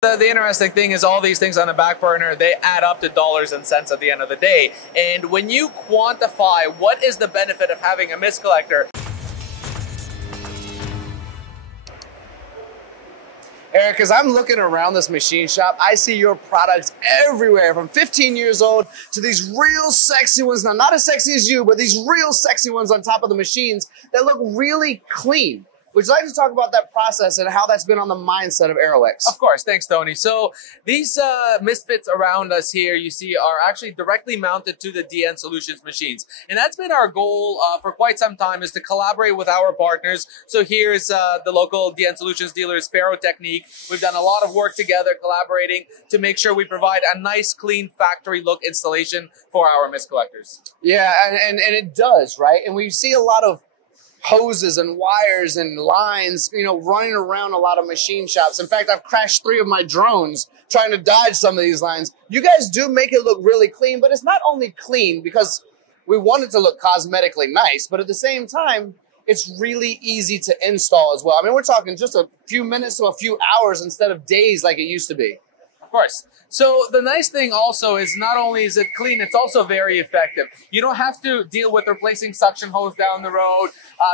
The interesting thing is all these things on the back burner, they add up to dollars and cents at the end of the day. And when you quantify what is the benefit of having a mist collector, Eric, as I'm looking around this machine shop, I see your products everywhere, from 15 years old to these real sexy ones. Now, not as sexy as you, but these real sexy ones on top of the machines that look really clean. Would you like to talk about that process and how that's been on the mindset of Aeroex? Of course, thanks, Tony. So these misfits around us here, you see, are actually directly mounted to the DN Solutions machines. And that's been our goal for quite some time, is to collaborate with our partners. So here's the local DN Solutions dealers, Faro Technique. We've done a lot of work together collaborating to make sure we provide a nice, clean factory look installation for our mist collectors. Yeah, and it does, right? And we see a lot of hoses and wires and lines, you know, running around a lot of machine shops. In fact, I've crashed 3 of my drones trying to dodge some of these lines. You guys do make it look really clean, but it's not only clean because we want it to look cosmetically nice, but at the same time, it's really easy to install as well. I mean, we're talking just a few minutes to a few hours instead of days like it used to be. Of course. So the nice thing also is not only is it clean, it's also very effective. You don't have to deal with replacing suction hose down the road.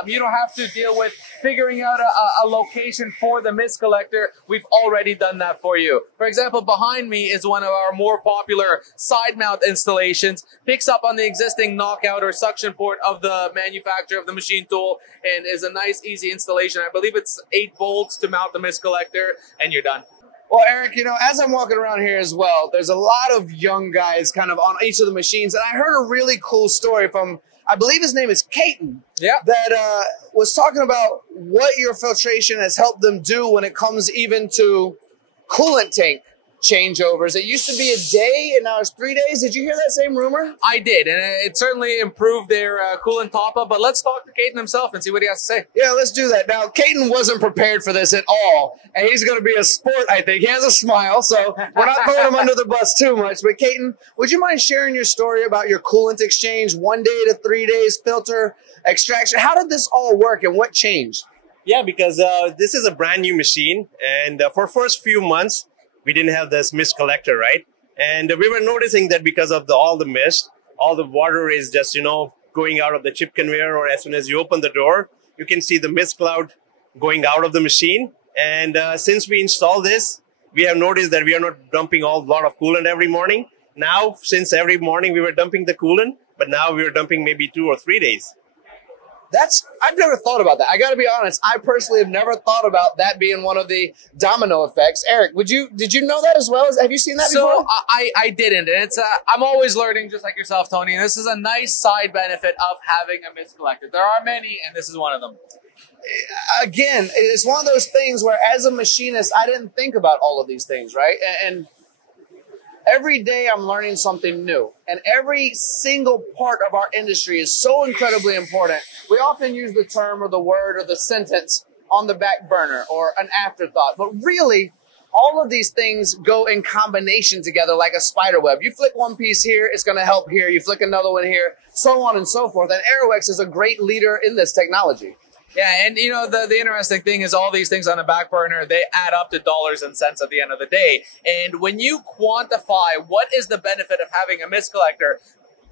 You don't have to deal with figuring out a location for the mist collector. We've already done that for you. For example, behind me is one of our more popular side mount installations. Picks up on the existing knockout or suction port of the manufacturer of the machine tool and is a nice, easy installation. I believe it's 8 bolts to mount the mist collector and you're done. Well, Eric, you know, as I'm walking around here as well, there's a lot of young guys kind of on each of the machines. And I heard a really cool story from, I believe his name is Caton, that was talking about what your filtration has helped them do when it comes even to coolant tank changeovers. It used to be a day and now it's 3 days. Did you hear that same rumor? I did, and it certainly improved their coolant top-up, but let's talk to Caton himself and see what he has to say. Yeah, let's do that. Now, Caton wasn't prepared for this at all, and he's going to be a sport, I think. He has a smile, so we're not throwing him under the bus too much. But Caton, would you mind sharing your story about your coolant exchange, 1 day to 3 days, filter extraction? How did this all work, and what changed? Yeah, because this is a brand new machine, and for first few months, we didn't have this mist collector, right? And we were noticing that because of all the mist, all the water is just, you know, going out of the chip conveyor, or as soon as you open the door, you can see the mist cloud going out of the machine. And since we installed this, we have noticed that we are not dumping a lot of coolant every morning. Now, since every morning we were dumping the coolant, but now we are dumping maybe 2 or 3 days. I've never thought about that. I got to be honest. I personally have never thought about that being one of the domino effects. Eric, did you know that as well? Have you seen that before? So I didn't. And it's I'm always learning just like yourself, Tony. And this is a nice side benefit of having a mist collector. There are many, and this is one of them. Again, it's one of those things where as a machinist, I didn't think about all of these things, right? And every day I'm learning something new, and every single part of our industry is so incredibly important. We often use the term or the word or the sentence on the back burner or an afterthought, but really all of these things go in combination together like a spider web. You flick one piece here, it's going to help here. You flick another one here, so on and so forth. And Aeroex is a great leader in this technology. Yeah, and you know, the interesting thing is all these things on the back burner, they add up to dollars and cents at the end of the day. And when you quantify what is the benefit of having a mist collector,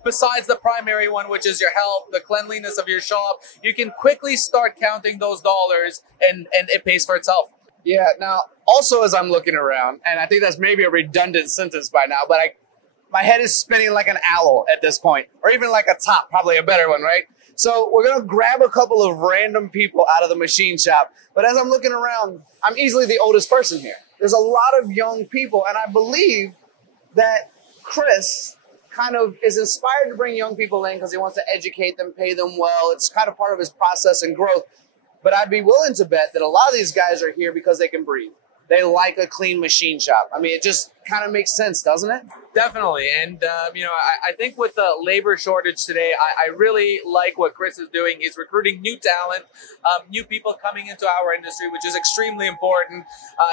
besides the primary one, which is your health, the cleanliness of your shop, you can quickly start counting those dollars and it pays for itself. Yeah, now, also as I'm looking around, and I think that's maybe a redundant sentence by now, but my head is spinning like an owl at this point, or even like a top, probably a better one, right? So we're going to grab a couple of random people out of the machine shop. But as I'm looking around, I'm easily the oldest person here. There's a lot of young people, and I believe that Chris kind of is inspired to bring young people in because he wants to educate them, pay them well. It's kind of part of his process and growth. But I'd be willing to bet that a lot of these guys are here because they can breathe. They like a clean machine shop. I mean, it just kind of makes sense, doesn't it? Definitely. And, you know, I think with the labor shortage today, I really like what Chris is doing. He's recruiting new talent, new people coming into our industry, which is extremely important.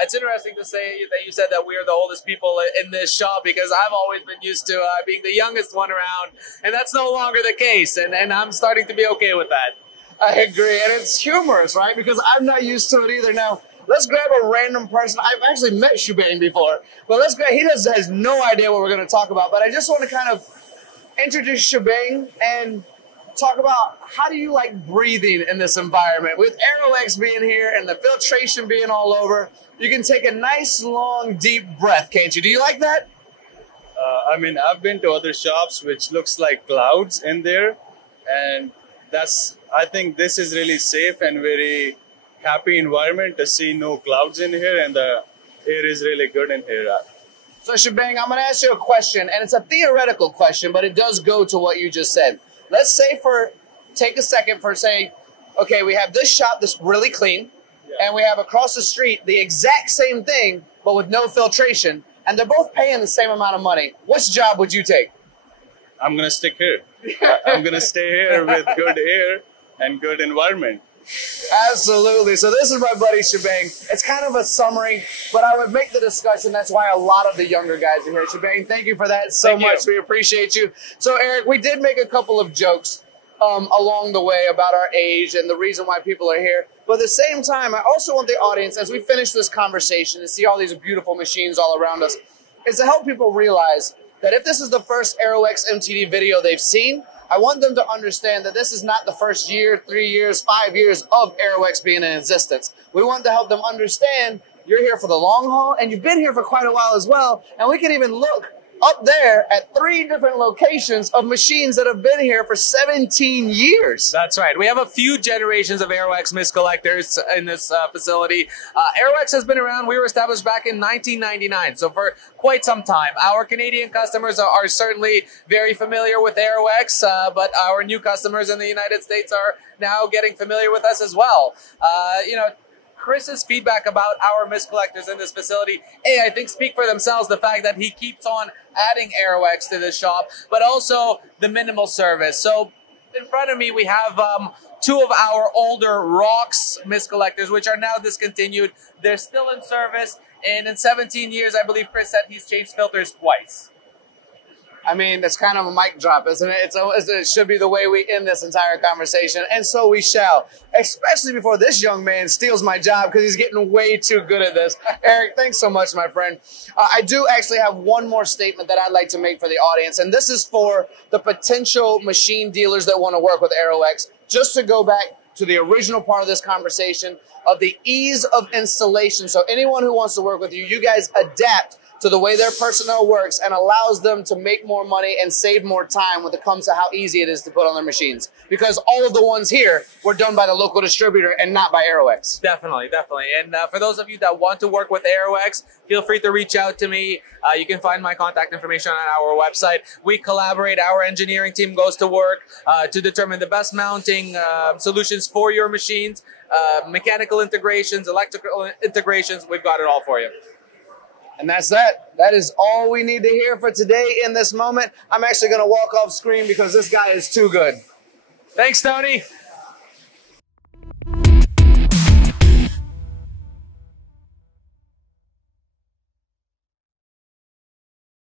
It's interesting to say that you said that we are the oldest people in this shop, because I've always been used to being the youngest one around, and that's no longer the case. And I'm starting to be okay with that. I agree. And it's humorous, right? Because I'm not used to it either. Now, let's grab a random person. I've actually met Shubhang before, but he has no idea what we're going to talk about. But I just want to kind of introduce Shubhang and talk about how do you like breathing in this environment. With Aeroex being here and the filtration being all over, you can take a nice, long, deep breath, can't you? Do you like that? I mean, I've been to other shops which looks like clouds in there, and I think this is really safe and very happy environment to see no clouds in here, and the air is really good in here. So Shubhang, I'm going to ask you a question, and it's a theoretical question, but it does go to what you just said. Let's say take a second for saying, okay, we have this shop that's really clean, and we have across the street the exact same thing, but with no filtration, and they're both paying the same amount of money. Which job would you take? I'm going to stick here. I'm going to stay here with good air and good environment. Absolutely. So this is my buddy Shubhang. It's kind of a summary, but I would make the discussion. That's why a lot of the younger guys are here. Shubhang, thank you for that so much. We appreciate you. So Erik, we did make a couple of jokes along the way about our age and the reason why people are here. But at the same time, I also want the audience, as we finish this conversation and see all these beautiful machines all around us, is to help people realize that if this is the first Aeroex MTD video they've seen, I want them to understand that this is not the first year, 3 years, 5 years of Aeroex being in existence. We want to help them understand you're here for the long haul, and you've been here for quite a while as well. And we can even look up there at 3 different locations of machines that have been here for 17 years. That's right. We have a few generations of Aeroex mist collectors in this facility. Aeroex has been around. We were established back in 1999, so for quite some time. Our Canadian customers are certainly very familiar with Aeroex, but our new customers in the United States are now getting familiar with us as well. Chris's feedback about our mist collectors in this facility, I think speak for themselves. The fact that he keeps on adding Aeroex to the shop, but also the minimal service. So in front of me, we have 2 of our older Rox mist collectors, which are now discontinued. They're still in service, and in 17 years, I believe Chris said he's changed filters twice. I mean, that's kind of a mic drop, isn't it? It should be the way we end this entire conversation, and so we shall, especially before this young man steals my job because he's getting way too good at this. Erik, thanks so much, my friend. I do actually have one more statement that I'd like to make for the audience, and this is for the potential machine dealers that want to work with Aeroex. Just to go back to the original part of this conversation of the ease of installation. So anyone who wants to work with you, you guys adapt to the way their personnel works and allows them to make more money and save more time when it comes to how easy it is to put on their machines. Because all of the ones here were done by the local distributor and not by Aeroex. Definitely, definitely. And for those of you that want to work with Aeroex, feel free to reach out to me. You can find my contact information on our website. We collaborate. Our engineering team goes to work to determine the best mounting solutions for your machines, mechanical integrations, electrical integrations. We've got it all for you. And that's that. That is all we need to hear for today in this moment. I'm actually going to walk off screen because this guy is too good. Thanks, Tony.